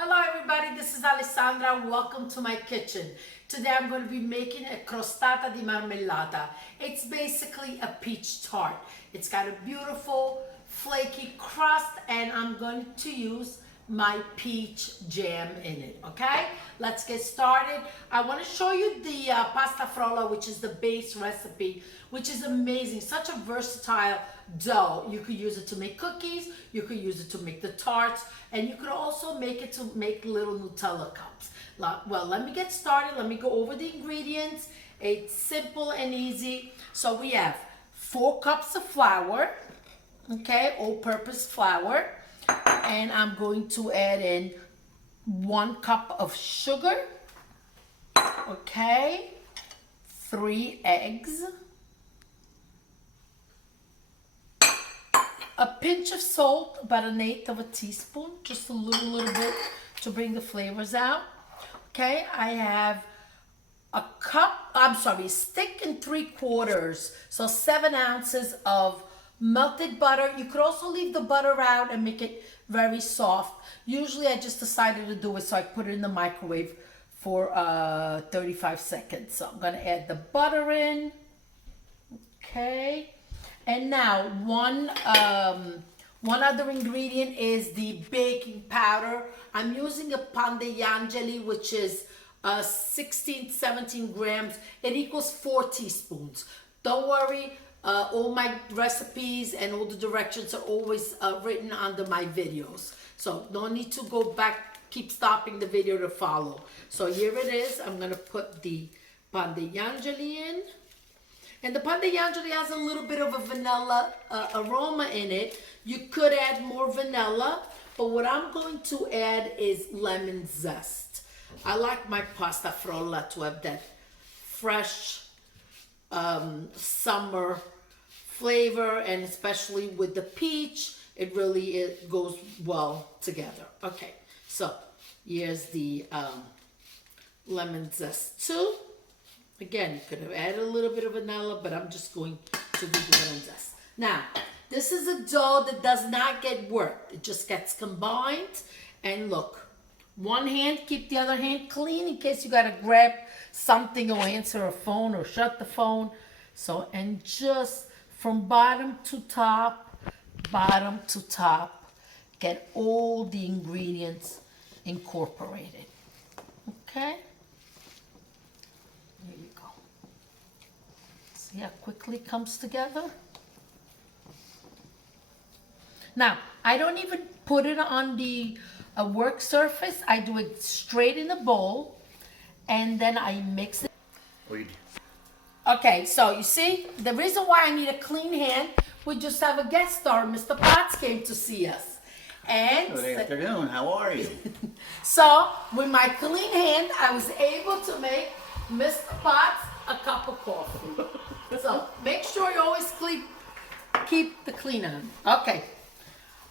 Hello everybody, this is Alessandra. Welcome to my kitchen. Today I'm going to be making a crostata di marmellata. It's basically a peach tart. It's got a beautiful flaky crust and I'm going to use my peach jam in it, okay? Let's get started. I want to show you the pasta frolla, which is the base recipe, which is amazing. Such a versatile dough. You could use it to make cookies, you could use it to make the tarts, and you could also make it to make little Nutella cups. Well, let me get started. Let me go over the ingredients. It's simple and easy. So we have 4 cups of flour, okay, all-purpose flour, and I'm going to add in 1 cup of sugar, okay, 3 eggs, a pinch of salt, about 1/8 of a teaspoon, just a little bit to bring the flavors out. Okay, I have a stick and 3/4, so 7 ounces of melted butter. You could also leave the butter out and make it very soft. Usually I just decided to do it, so I put it in the microwave for 35 seconds. So I'm gonna add the butter in, okay. And now one other ingredient is the baking powder. I'm using a pan de angeli, which is 17 grams. It equals 4 teaspoons. Don't worry, all my recipes and all the directions are always written under my videos. So no need to go back, keep stopping the video to follow. So here it is. I'm gonna put the pan de angeli in. And the pan de angeli has a little bit of a vanilla aroma in it. You could add more vanilla, but what I'm going to add is lemon zest. I like my pasta frolla to have that fresh summer flavor, and especially with the peach, it goes well together. Okay, so here's the lemon zest too. Again, you could have added a little bit of vanilla, but I'm just going to do the lemon zest. Now, this is a dough that does not get worked. It just gets combined. And look, one hand, keep the other hand clean in case you gotta grab something or answer a phone or shut the phone. So, and just from bottom to top, get all the ingredients incorporated. Okay? There you go. See how quickly it comes together? Now, I don't even put it on the work surface. I do it straight in the bowl, and then I mix it. Okay, so you see, the reason why I need a clean hand, we just have a guest star. Mr. Potts came to see us. And good afternoon, how are you? So, with my clean hand, I was able to make Mr. Potts a cup of coffee. So, make sure you always keep the clean hand. Okay.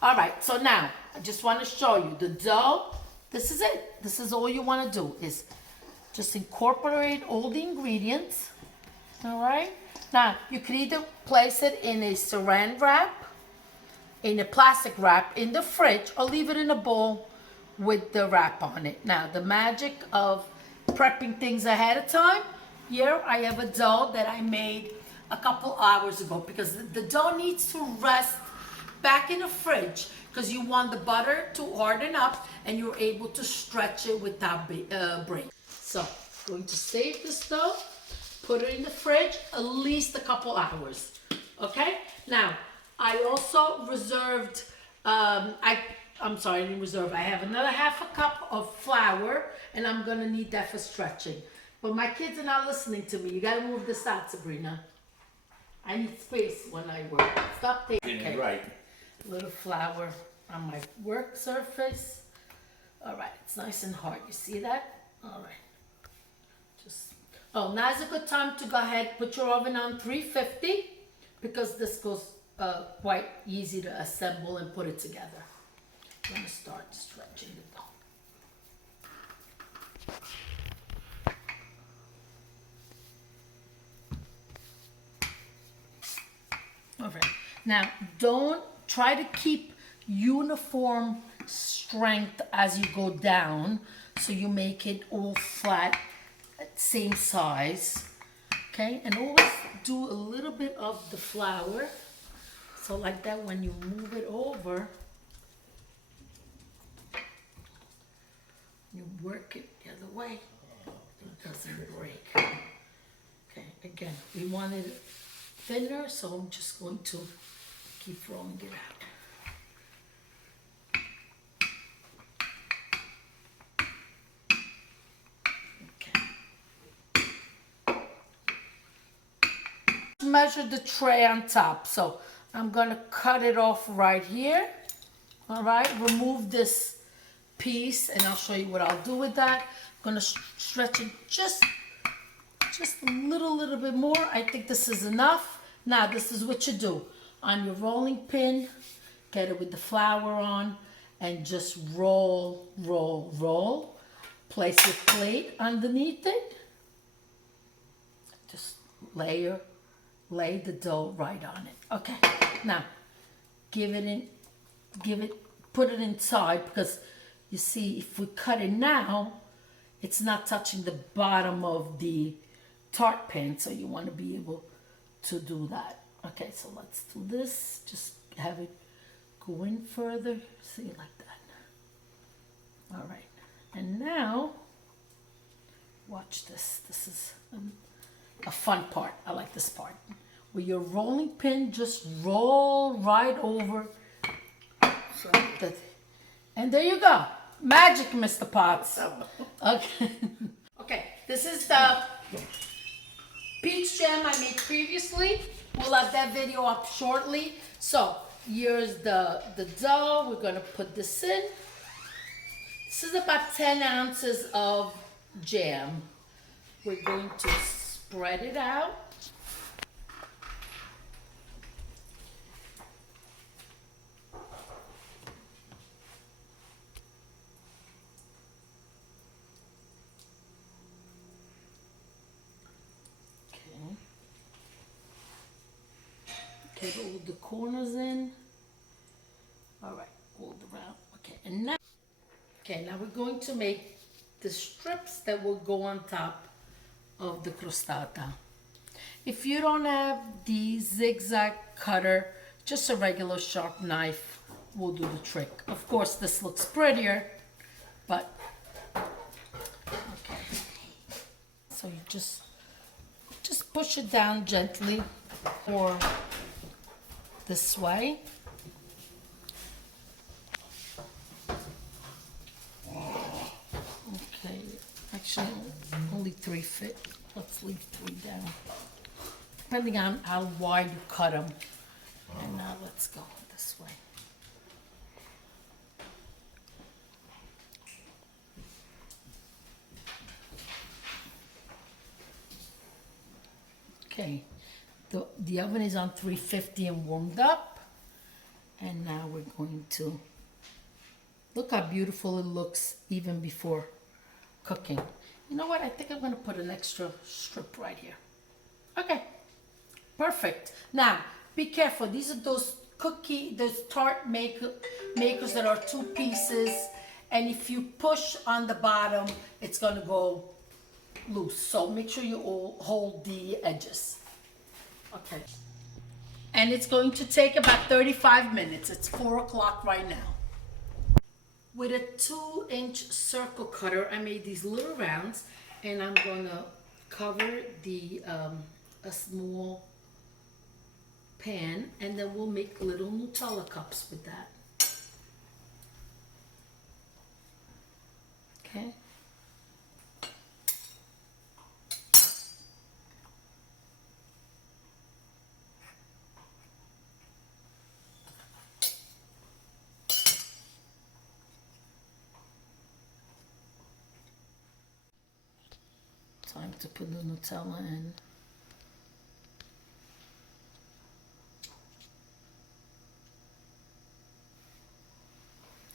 All right, so now, I just want to show you the dough. This is it. This is all you want to do is just incorporate all the ingredients. All right. Now, you could either place it in a saran wrap, in a plastic wrap, in the fridge, or leave it in a bowl with the wrap on it. Now, the magic of prepping things ahead of time. Here, I have a dough that I made a couple hours ago because the dough needs to rest back in the fridge because you want the butter to harden up and you're able to stretch it without break. So, going to save this dough. Put it in the fridge at least a couple hours, okay? Now, I also reserved, I'm sorry, I didn't reserve. I have another 1/2 cup of flour, and I'm gonna need that for stretching. But my kids are not listening to me. You gotta move this out, Sabrina. I need space when I work. Stop taking. Okay. Right. A little flour on my work surface. All right, it's nice and hard. You see that? All right. Oh, now's a good time to go ahead, put your oven on 350 because this goes quite easy to assemble and put it together. I'm going to start stretching the dough. All right. Now, don't try to keep uniform strength as you go down, so you make it all flat, same size. Okay, and always do a little bit of the flour, so like that when you move it over, you work it the other way, it doesn't break. Okay, again, we want it thinner, so I'm just going to keep rolling it out. Measure the tray on top, so I'm gonna cut it off right here. All right, remove this piece and I'll show you what I'll do with that. I'm gonna stretch it just a little bit more. I think this is enough. Now this is what you do on your rolling pin. Get it with the flour on and just roll. Place your plate underneath it. Just lay the dough right on it. Okay, now put it inside, because you see if we cut it now, it's not touching the bottom of the tart pan, so you want to be able to do that. Okay, so let's do this. Just have it go in further. See, like that. All right, and now watch this. This is a fun part. I like this part. With your rolling pin, just roll right over. So that, and there you go. Magic, Mr. Potts. Okay. Okay, this is the peach jam I made previously. We'll have that video up shortly. So here's the dough. We're gonna put this in. This is about 10 ounces of jam. We're going to spread it out. Get all the corners in. All right, all around. Okay, and now, now we're going to make the strips that will go on top of the crostata. If you don't have the zigzag cutter, just a regular sharp knife will do the trick. Of course, this looks prettier, but okay. So you just push it down gently, or this way. Okay, actually only 3 fit. Let's leave 3 down, depending on how wide you cut them. And now let's go this way. Okay, the oven is on 350 and warmed up. And now we're going to, look how beautiful it looks even before cooking. You know what? I think I'm going to put an extra strip right here. Okay, perfect. Now, be careful. These are those tart makers that are 2 pieces. And if you push on the bottom, it's going to go loose. So make sure you all hold the edges. Okay. And it's going to take about 35 minutes. It's 4 o'clock right now. With a 2-inch circle cutter, I made these little rounds, and I'm going to cover a small pan, and then we'll make little Nutella cups with that. Okay. Time to put the Nutella in.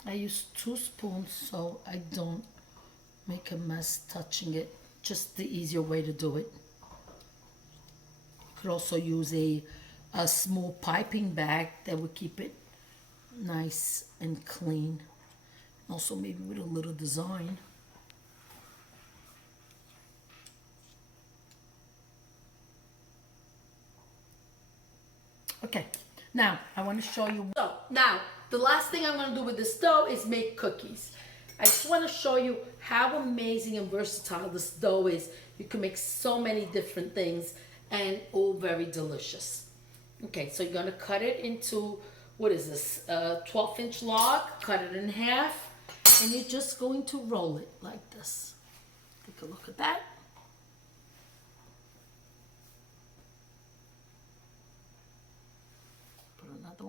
I use 2 spoons so I don't make a mess touching it. Just the easier way to do it. You could also use a small piping bag that would keep it nice and clean. Also maybe with a little design. Okay, now I want to show you. So now the last thing I'm going to do with this dough is make cookies. I just want to show you how amazing and versatile this dough is. You can make so many different things and all very delicious. Okay, so you're going to cut it into, what is this, a 12-inch log, cut it in half, and you're just going to roll it like this. Take a look at that.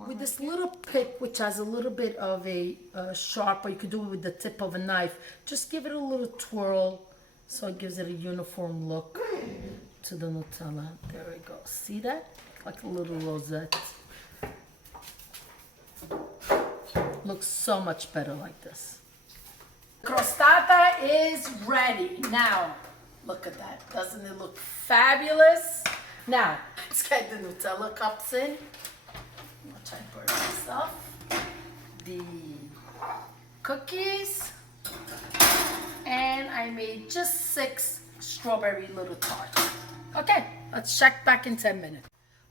With this little pick, which has a little bit of a sharp, or you could do it with the tip of a knife, just give it a little twirl so it gives it a uniform look to the Nutella. There we go. See that? Like a little rosette. Looks so much better like this. Crostata is ready. Now, look at that. Doesn't it look fabulous? Now, let's get the Nutella cups in. I'll try to burn myself. The cookies. And I made just 6 strawberry little tarts. Okay, let's check back in 10 minutes.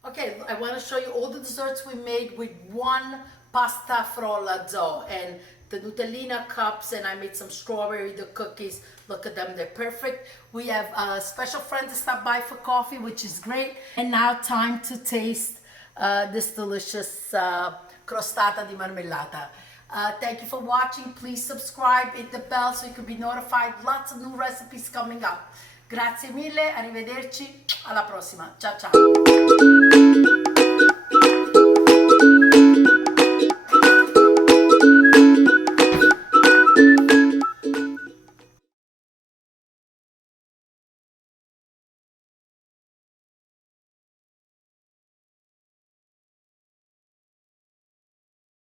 Okay, I want to show you all the desserts we made with 1 pasta frolla dough. And the Nutellina cups, and I made some strawberry, the cookies. Look at them, they're perfect. We have a special friend to stop by for coffee, which is great. And now time to taste this delicious crostata di marmellata. Thank you for watching. Please subscribe, hit the bell so you can be notified. Lots of new recipes coming up. Grazie mille, arrivederci, alla prossima. Ciao ciao.